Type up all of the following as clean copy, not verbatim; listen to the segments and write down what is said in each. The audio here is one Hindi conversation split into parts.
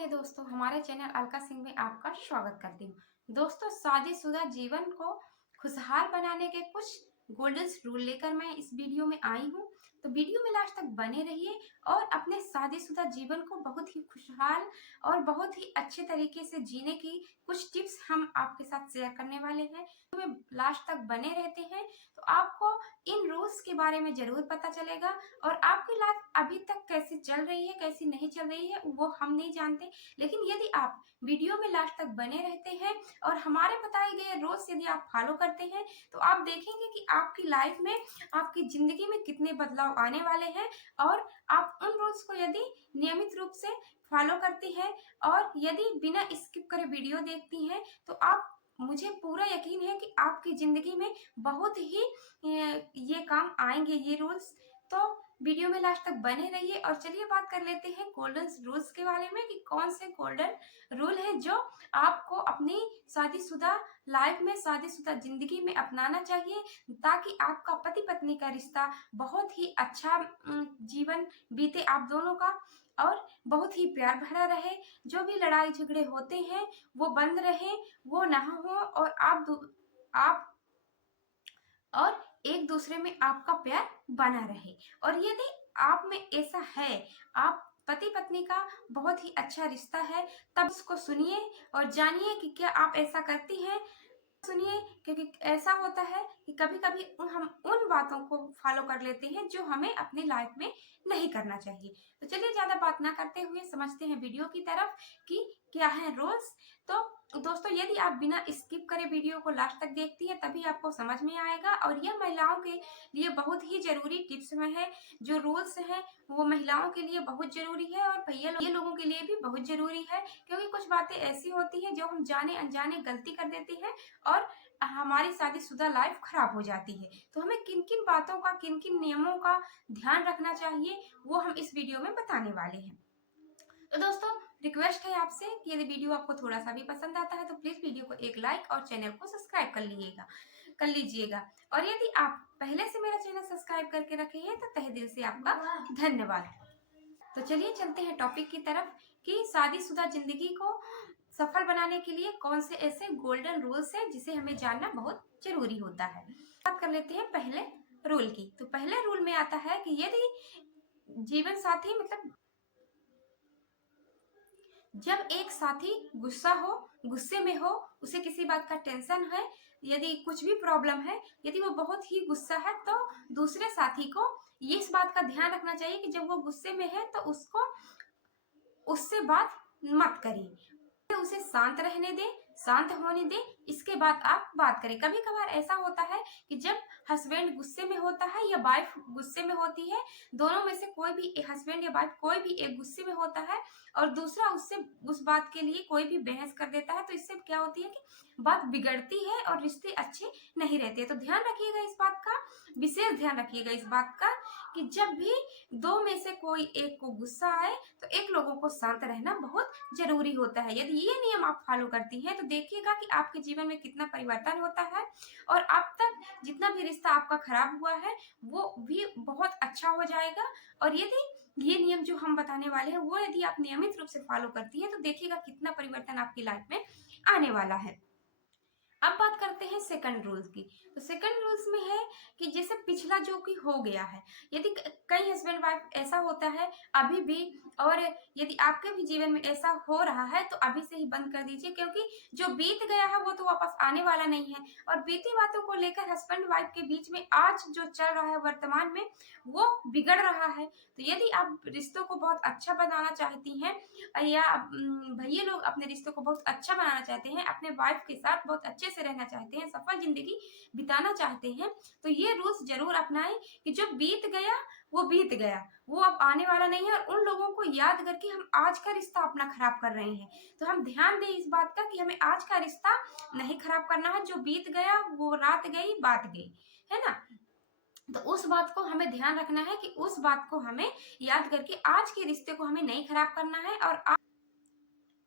नमस्कार दोस्तों, हमारे चैनल अलका सिंह में आपका स्वागत करती हूँ। दोस्तों, शादीशुदा जीवन को खुशहाल बनाने के कुछ गोल्डन रूल लेकर मैं इस वीडियो में आई हूँ। तो वीडियो में लास्ट तक बने रहिए और अपने शादीशुदा जीवन को बहुत ही खुशहाल और बहुत ही अच्छे तरीके से जीने की कुछ टिप्स हम आपके साथ शेयर करने वाले हैं। तो में लास्ट तक बने रहते हैं तो आपको इन रूल्स के बारे में जरूर पता चलेगा और आपकी लाइफ अभी तक कैसी चल रही है, कैसी नहीं चल रही है, वो हम नहीं जानते। लेकिन यदि आप वीडियो में लास्ट तक बने रहते हैं और हमारे बताए गए रूल्स यदि आप फॉलो करते हैं तो आप देखेंगे कि आपकी लाइफ में, आपकी जिंदगी में कितने बदलाव आने वाले हैं। और आप उन रूल्स को यदि नियमित रूप से फॉलो करती हैं और यदि बिना स्किप करे वीडियो देखती हैं तो आप, मुझे पूरा यकीन है कि आपकी जिंदगी में बहुत ही ये काम आएंगे ये रूल्स। तो वीडियो में लास्ट तक बने रहिए और चलिए बात कर लेते हैं गोल्डन रूल्स के बारे में कि कौन से गोल्डन रूल है जो आपको अपनी शादीशुदा लाइफ में, शादीशुदा जिंदगी में अपनाना चाहिए ताकि आपका पति पत्नी का रिश्ता बहुत ही अच्छा जीवन बीते आप दोनों का और बहुत ही प्यार भरा रहे। जो भी लड़ाई झगड़े होते हैं वो बंद रहे, वो ना हो और आप और एक दूसरे में आपका प्यार बना रहे। और यदि आप में ऐसा है, आप पति पत्नी का बहुत ही अच्छा रिश्ता है, तब उसको सुनिए और जानिए कि क्या आप ऐसा करती हैं। सुनिए, क्योंकि ऐसा होता है कि कभी कभी हम उन बातों को फॉलो कर लेते हैं जो हमें अपनी लाइफ में नहीं करना चाहिए। तो चलिए ज्यादा बात ना करते हुए समझते हैं वीडियो की तरफ कि क्या है रूल्स। तो दोस्तों, यदि आप बिना स्किप करे वीडियो को लास्ट तक देखती हैं तभी आपको समझ में आएगा और यह महिलाओं के लिए बहुत ही जरूरी टिप्स में है। जो रूल्स हैं वो महिलाओं के लिए बहुत जरूरी है और भैया ये लोगों के लिए भी बहुत जरूरी है, क्योंकि कुछ बातें ऐसी होती हैं जो हम जाने अनजाने गलती कर देते हैं और हमारी शादीशुदा लाइफ खराब हो जाती है। तो हमें किन किन बातों का, किन किन नियमों का ध्यान रखना चाहिए वो हम इस वीडियो में बताने वाले हैं। तो दोस्तों, रिक्वेस्ट है आपसे कि यदि वीडियो आपको थोड़ा सा भी पसंद आता है तो प्लीज वीडियो को एक लाइक और चैनल को सब्सक्राइब कर लीजिएगा। और यदि आप पहले से मेरा चैनल सब्सक्राइब करके रखे हैं तो तहे दिल से आपका धन्यवाद। तो चलिए चलते हैं टॉपिक की तरफ कि शादीशुदा जिंदगी को सफल बनाने के लिए कौन से ऐसे गोल्डन रूल्स हैं जिसे हमें जानना बहुत जरूरी होता है। बात कर लेते हैं पहले रूल की। तो पहले रूल में आता है कि यदि जीवन साथी, मतलब जब एक साथी गुस्से में हो, उसे किसी बात का टेंशन है, यदि कुछ भी प्रॉब्लम है, यदि वो बहुत ही गुस्सा है तो दूसरे साथी को ये इस बात का ध्यान रखना चाहिए कि जब वो गुस्से में है तो उससे बात मत करिए, उसे शांत रहने दे, शांत होने दे, इसके बाद आप बात करें। कभी कभार ऐसा होता है कि जब हस्बैंड गुस्से में होता है या वाइफ गुस्से में होती है, दोनों में से कोई भी, हस्बैंड या वाइफ कोई भी एक गुस्से में होता है और दूसरा उससे उस बात के लिए कोई भी बहस कर देता है, तो इससे क्या होती है कि बात बिगड़ती है और रिश्ते अच्छे नहीं रहते। तो ध्यान रखिएगा इस बात का, विशेष ध्यान रखिएगा इस बात का कि जब भी दो में से कोई एक को गुस्सा आए तो एक लोगों को शांत रहना बहुत जरूरी होता है। यदि ये नियम आप फॉलो करती हैं तो देखिएगा कि आपके जीवन में कितना परिवर्तन होता है और अब तक जितना भी रिश्ता आपका खराब हुआ है वो भी बहुत अच्छा हो जाएगा। और यदि ये नियम जो हम बताने वाले हैं वो यदि आप नियमित रूप से फॉलो करती हैं तो देखिएगा कितना परिवर्तन आपकी लाइफ में आने वाला है। अब बात करते हैं सेकंड रूल्स की। तो सेकंड रूल्स में है कि जैसे पिछला जो कि हो गया है, यदि कई हस्बैंड वाइफ ऐसा होता है अभी भी, और यदि आपके भी जीवन में ऐसा हो रहा है तो अभी से ही बंद कर दीजिए, क्योंकि जो बीत गया है वो तो वापस आने वाला नहीं है। और बीती बातों को लेकर हस्बैंड वाइफ के बीच में आज जो चल रहा है वर्तमान में वो बिगड़ रहा है। तो यदि आप रिश्तों को बहुत अच्छा बनाना चाहती हैं या भैया लोग अपने रिश्तों को बहुत अच्छा बनाना चाहते हैं, अपने वाइफ के साथ बहुत अच्छे से रहना चाहते हैं, सफल जिंदगी बिताना चाहते हैं, तो ये रूल्स जरूर अपनाएं कि जो बीत गया वो बीत गया, वो अब आने वाला नहीं है। और उन लोगों को याद करके हम आज का रिश्ता अपना खराब कर रहे हैं, तो हम ध्यान दें इस बात का कि हमें आज का रिश्ता नहीं खराब करना है। जो बीत गया वो रात गई बात गई, है ना। तो उस बात को हमें ध्यान रखना है कि उस बात को हमें याद करके आज के रिश्ते को हमें नहीं खराब करना है और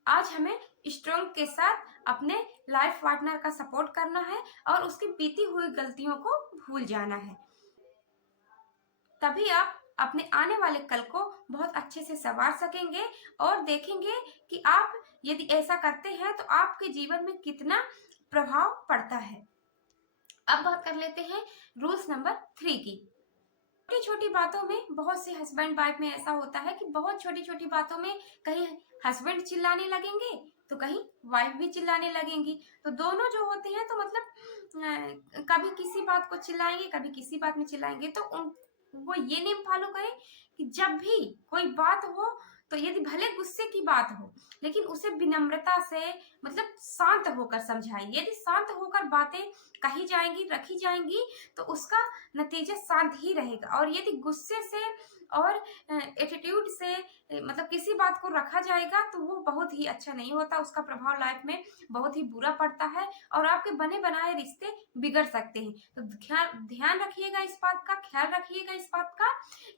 आज हमें स्ट्रॉन्ग के साथ अपने लाइफ पार्टनर का सपोर्ट करना है और उसकी बीती हुई गलतियों को भूल जाना है। तभी आप अपने आने वाले कल को बहुत अच्छे से संवार सकेंगे और देखेंगे कि आप यदि ऐसा करते हैं तो आपके जीवन में कितना प्रभाव पड़ता है। अब बात कर लेते हैं रूल्स नंबर 3 की। छोटी छोटी बातों में बहुत से हस्बैंड वाइफ में ऐसा होता है कि बहुत छोटी छोटी बातों में कहीं हस्बैंड चिल्लाने लगेंगे तो कहीं वाइफ भी चिल्लाने लगेंगी। तो दोनों जो होते हैं तो मतलब कभी किसी बात को चिल्लाएंगे, कभी किसी बात में चिल्लाएंगे। तो उन वो ये नियम फॉलो करें कि जब भी कोई बात हो तो यदि भले गुस्से की बात हो लेकिन उसे विनम्रता से मतलब शांत होकर समझाएं। यदि शांत होकर बातें कही जाएंगी, रखी जाएंगी तो उसका नतीजा शांत ही रहेगा। और यदि गुस्से से और एटीट्यूड से मतलब किसी बात को रखा जाएगा तो वो बहुत ही अच्छा नहीं होता, उसका प्रभाव लाइफ में बहुत ही बुरा पड़ता है और आपके बने बनाए रिश्ते बिगड़ सकते हैं। तो ध्यान ध्यान रखिएगा इस बात का, ख्याल रखिएगा इस बात का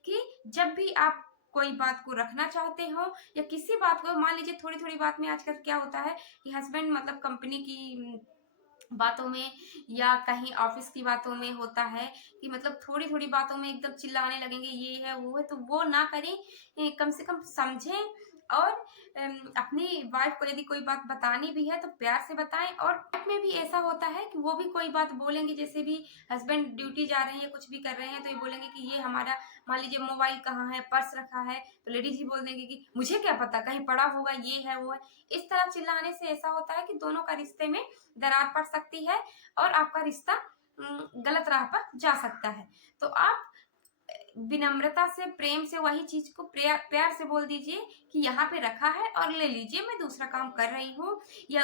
कि जब भी आप कोई बात को रखना चाहते हो या किसी बात को, मान लीजिए थोड़ी थोड़ी बात में आजकल क्या होता है कि हस्बैंड मतलब कंपनी की बातों में या कहीं ऑफिस की बातों में होता है कि मतलब थोड़ी थोड़ी बातों में एकदम चिल्लाने लगेंगे, ये है वो है। तो वो ना करें, कम से कम समझें और अपनी वाइफ को यदि कोई बात बतानी भी है तो प्यार से बताएं। और वाइफ में भी ऐसा होता है कि वो भी कोई बात बोलेंगे, जैसे भी हस्बैंड ड्यूटी जा रहे हैं, कुछ भी कर रहे हैं तो ये बोलेंगे कि ये हमारा, मान लीजिए मोबाइल कहाँ है, पर्स रखा है, तो लेडीज ही बोल देंगे कि मुझे क्या पता, कहीं पड़ा होगा, ये है वो है। इस तरह चिल्लाने से ऐसा होता है कि दोनों का रिश्ते में दरार पड़ सकती है और आपका रिश्ता गलत राह पर जा सकता है। तो आप विनम्रता से, प्रेम से वही चीज को प्यार से बोल दीजिए कि यहाँ पे रखा है और ले लीजिए, मैं दूसरा काम कर रही हूँ। या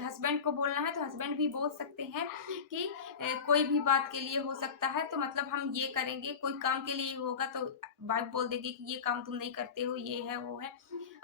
हस्बैंड को बोलना है तो हस्बैंड भी बोल सकते हैं कि कोई भी बात के लिए हो सकता है तो मतलब हम ये करेंगे, कोई काम के लिए होगा तो वाइफ बोल देगी कि ये काम तुम नहीं करते हो, ये है वो है,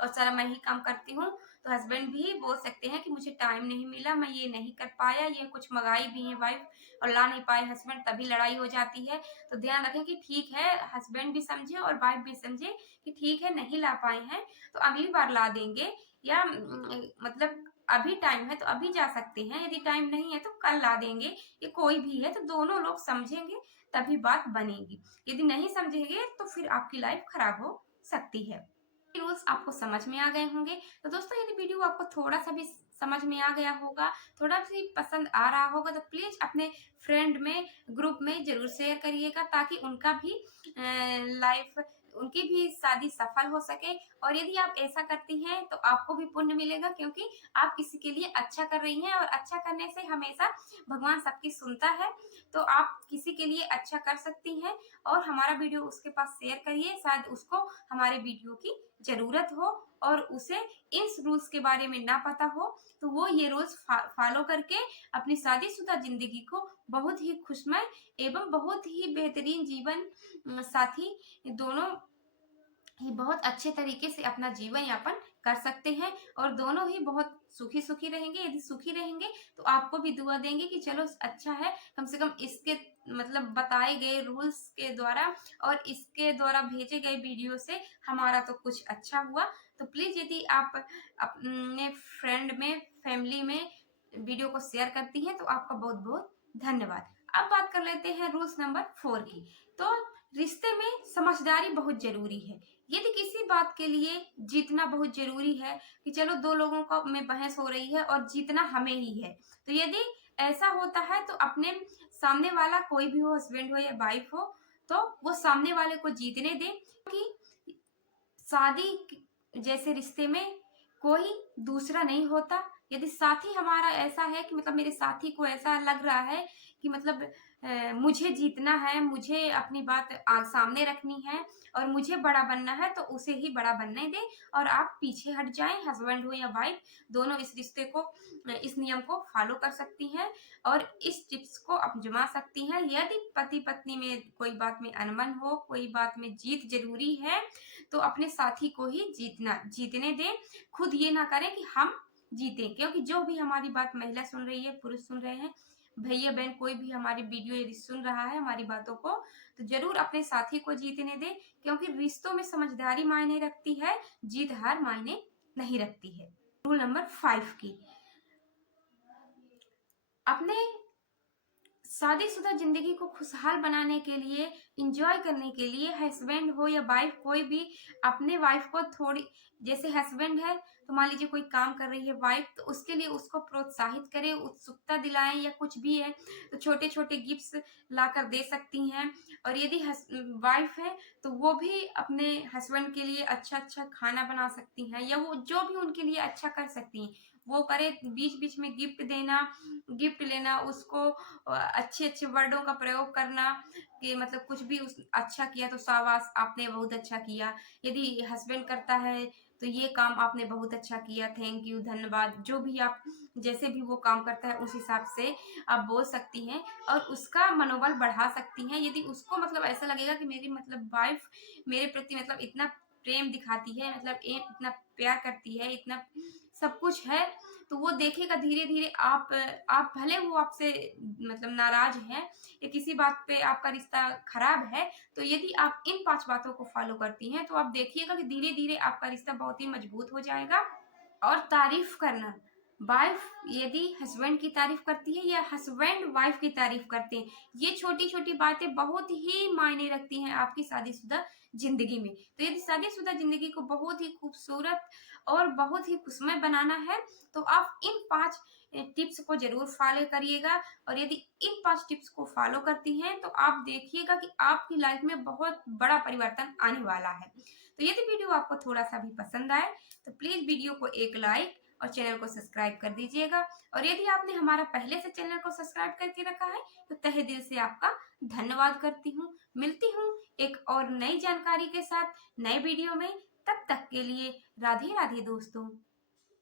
और सारा मैं ही काम करती हूँ। तो हस्बैंड भी बोल सकते हैं कि मुझे टाइम नहीं मिला, मैं ये नहीं कर पाया, ये कुछ मंगाई भी है वाइफ और ला नहीं पाए हस्बैंड, तभी लड़ाई हो जाती है। तो ध्यान रखें कि ठीक है, हस्बैंड भी समझे और वाइफ भी समझे कि ठीक है नहीं ला पाए हैं तो अगली बार ला देंगे, या मतलब अभी टाइम है तो अभी जा सकते हैं, यदि टाइम नहीं है तो कल ला देंगे। ये कोई भी है तो दोनों लोग समझेंगे तभी बात बनेगी। यदि नहीं समझेंगे तो फिर आपकी लाइफ खराब हो सकती है। रूल्स आपको समझ में आ गए होंगे। तो दोस्तों यदि वीडियो आपको थोड़ा सा भी समझ में आ गया होगा, थोड़ा भी पसंद आ रहा होगा तो प्लीज अपने फ्रेंड में, ग्रुप में जरूर शेयर करिएगा ताकि उनका भी लाइफ, उनकी भी शादी सफल हो सके। और यदि आप ऐसा करती हैं तो आपको भी पुण्य मिलेगा क्योंकि आप किसी के लिए अच्छा कर रही हैं और अच्छा करने से हमेशा भगवान सबकी सुनता है। तो आप किसी के लिए अच्छा कर सकती हैं और हमारा वीडियो उसके पास शेयर करिए, शायद उसको हमारे वीडियो की जरूरत हो और उसे इस रूल्स के बारे में ना पता हो तो वो ये रूल्स फॉलो करके अपनी शादीशुदा जिंदगी को बहुत ही खुशमय एवं बहुत ही बेहतरीन जीवन साथी दोनों ही बहुत अच्छे तरीके से अपना जीवन यापन कर सकते हैं और दोनों ही बहुत सुखी सुखी रहेंगे। यदि सुखी रहेंगे तो आपको भी दुआ देंगे कि चलो अच्छा है, कम से कम इसके मतलब बताए गए रूल्स के द्वारा और इसके द्वारा भेजे गए वीडियो से हमारा तो कुछ अच्छा हुआ। तो प्लीज यदि आप अपने फ्रेंड में, फैमिली में वीडियो को शेयर करती हैं तो आपका बहुत बहुत धन्यवाद। अब बात कर लेते हैं रूल्स नंबर 4 की। तो रिश्ते में समझदारी बहुत जरूरी है। यदि किसी बात के लिए जीतना बहुत जरूरी है कि चलो दो लोगों का में बहस हो रही है और जीतना हमें ही है, तो यदि ऐसा होता है तो अपने सामने वाला कोई भी हो, हस्बैंड हो या वाइफ हो, तो वो सामने वाले को जीतने दें। कि शादी जैसे रिश्ते में कोई दूसरा नहीं होता। यदि साथी हमारा ऐसा है कि मतलब मेरे साथी को ऐसा लग रहा है कि मतलब मुझे जीतना है, मुझे अपनी बात सामने रखनी है और मुझे बड़ा बनना है, तो उसे ही बड़ा बनने दें और आप पीछे हट जाएं। हस्बैंड हो या वाइफ दोनों इस रिश्ते को, इस नियम को फॉलो कर सकती हैं और इस टिप्स को अपना सकती हैं। यदि पति पत्नी में कोई बात में अनबन हो, कोई बात में जीत जरूरी है तो अपने साथी को ही जीतने दें। खुद ये ना करें कि हम जीते, क्योंकि जो भी हमारी बात महिला सुन रही है, पुरुष सुन रहे हैं, भैया बहन कोई भी हमारी वीडियो यदि सुन रहा है हमारी बातों को, तो जरूर अपने साथी को जीतने दे क्योंकि रिश्तों में समझदारी मायने रखती है, जीत हार मायने नहीं रखती है। रूल नंबर 5 की, अपने शादीशुदा जिंदगी को खुशहाल बनाने के लिए इंजॉय करने के लिए हस्बैंड हो या वाइफ, कोई भी अपने वाइफ को थोड़ी, जैसे हस्बैंड है तो मान लीजिए कोई काम कर रही है वाइफ, तो उसके लिए उसको प्रोत्साहित करें, उत्सुकता दिलाएं, या कुछ भी है तो छोटे छोटे गिफ्ट्स लाकर दे सकती हैं। और यदि वाइफ है तो वो भी अपने हस्बैंड के लिए अच्छा अच्छा खाना बना सकती हैं, या वो जो भी उनके लिए अच्छा कर सकती हैं वो करे। बीच बीच में गिफ्ट देना, गिफ्ट लेना, उसको अच्छे अच्छे वर्डों का प्रयोग करना, कि मतलब कुछ भी उस अच्छा किया तो शाबाश आपने बहुत अच्छा किया। यदि हस्बैंड करता है तो ये काम आपने बहुत अच्छा किया, थैंक यू, धन्यवाद, जो भी आप, जैसे भी वो काम करता है उस हिसाब से आप बोल सकती हैं और उसका मनोबल बढ़ा सकती हैं। यदि उसको मतलब ऐसा लगेगा कि मेरी मतलब वाइफ मेरे प्रति मतलब इतना प्रेम दिखाती है, मतलब इतना प्यार करती है, इतना सब कुछ है, तो वो देखेगा धीरे धीरे। आप भले वो आपसे मतलब नाराज हैं या किसी बात पे आपका रिश्ता खराब है, तो यदि आप इन 5 बातों को फॉलो करती हैं तो आप देखिएगा कि धीरे धीरे आपका रिश्ता बहुत ही मजबूत हो जाएगा। और तारीफ करना, वाइफ यदि हस्बैंड की तारीफ करती है या हस्बैंड वाइफ की तारीफ करते हैं, ये छोटी छोटी बातें बहुत ही मायने रखती हैं आपकी शादीशुदा जिंदगी में। तो यदि शादीशुदा जिंदगी को बहुत ही खूबसूरत और बहुत ही खुशमय बनाना है तो आप इन 5 टिप्स को जरूर फॉलो करिएगा। और यदि इन 5 टिप्स को फॉलो करती हैं तो आप देखिएगा कि आपकी लाइफ में बहुत बड़ा परिवर्तन आने वाला है। तो यदि वीडियो आपको थोड़ा सा भी पसंद आए तो प्लीज वीडियो को एक लाइक और चैनल को सब्सक्राइब कर दीजिएगा। और यदि आपने हमारा पहले से चैनल को सब्सक्राइब करके रखा है तो तहे दिल से आपका धन्यवाद करती हूँ। मिलती हूँ एक और नई जानकारी के साथ नए वीडियो में। तब तक के लिए राधे राधे दोस्तों।